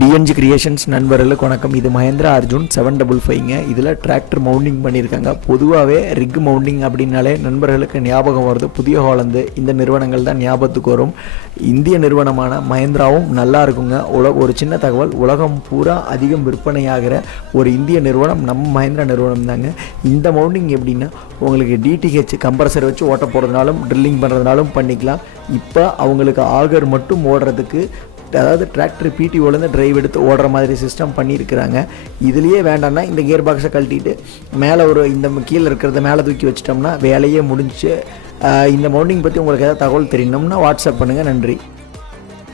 TNG creations நண்பர்களுக்கு வணக்கம். இது மஹேந்திரா அர்ஜுன் 755ங்க. இதில் டிராக்டர் மவுண்டிங் பண்ணியிருக்காங்க. பொதுவாகவே ரிக் மவுண்டிங் அப்படின்னாலே நண்பர்களுக்கு ஞாபகம் வருது புதிய ஹாலந்து இந்த நிறுவனங்கள் தான் ஞாபகத்துக்கு வரும். இந்திய நிறுவனமான மஹேந்திராவும் நல்லா இருக்குங்க. ஒரு சின்ன தகவல், உலகம் பூரா அதிகம் விற்பனையாகிற ஒரு இந்திய நிறுவனம் நம்ம மஹேந்திரா நிறுவனம் தாங்க. இந்த மவுண்டிங் எப்படின்னா உங்களுக்கு டிடிஹெச் கம்ப்ரஸர் வச்சு ஓட்ட போகிறதுனாலும் ட்ரில்லிங் பண்ணுறதுனாலும் பண்ணிக்கலாம். இப்போ அவங்களுக்கு ஆகர் மட்டும் ஓடுறதுக்கு, அதாவது டிராக்டர் பிடிஓலேருந்து டிரைவ் எடுத்து ஓடுற மாதிரி சிஸ்டம் பண்ணியிருக்கிறாங்க. இதுலேயே வேண்டாம்னா இந்த கியர் பாக்ஸை கழட்டிட்டு மேலே இந்த கீழே இருக்கிறத மேலே தூக்கி வச்சிட்டோம்னா வேலையே முடிஞ்சு. இந்த மவுண்டிங் பற்றி உங்களுக்கு ஏதாவது தகவல் தெரியணும்னா வாட்ஸ்அப் பண்ணுங்கள். நன்றி.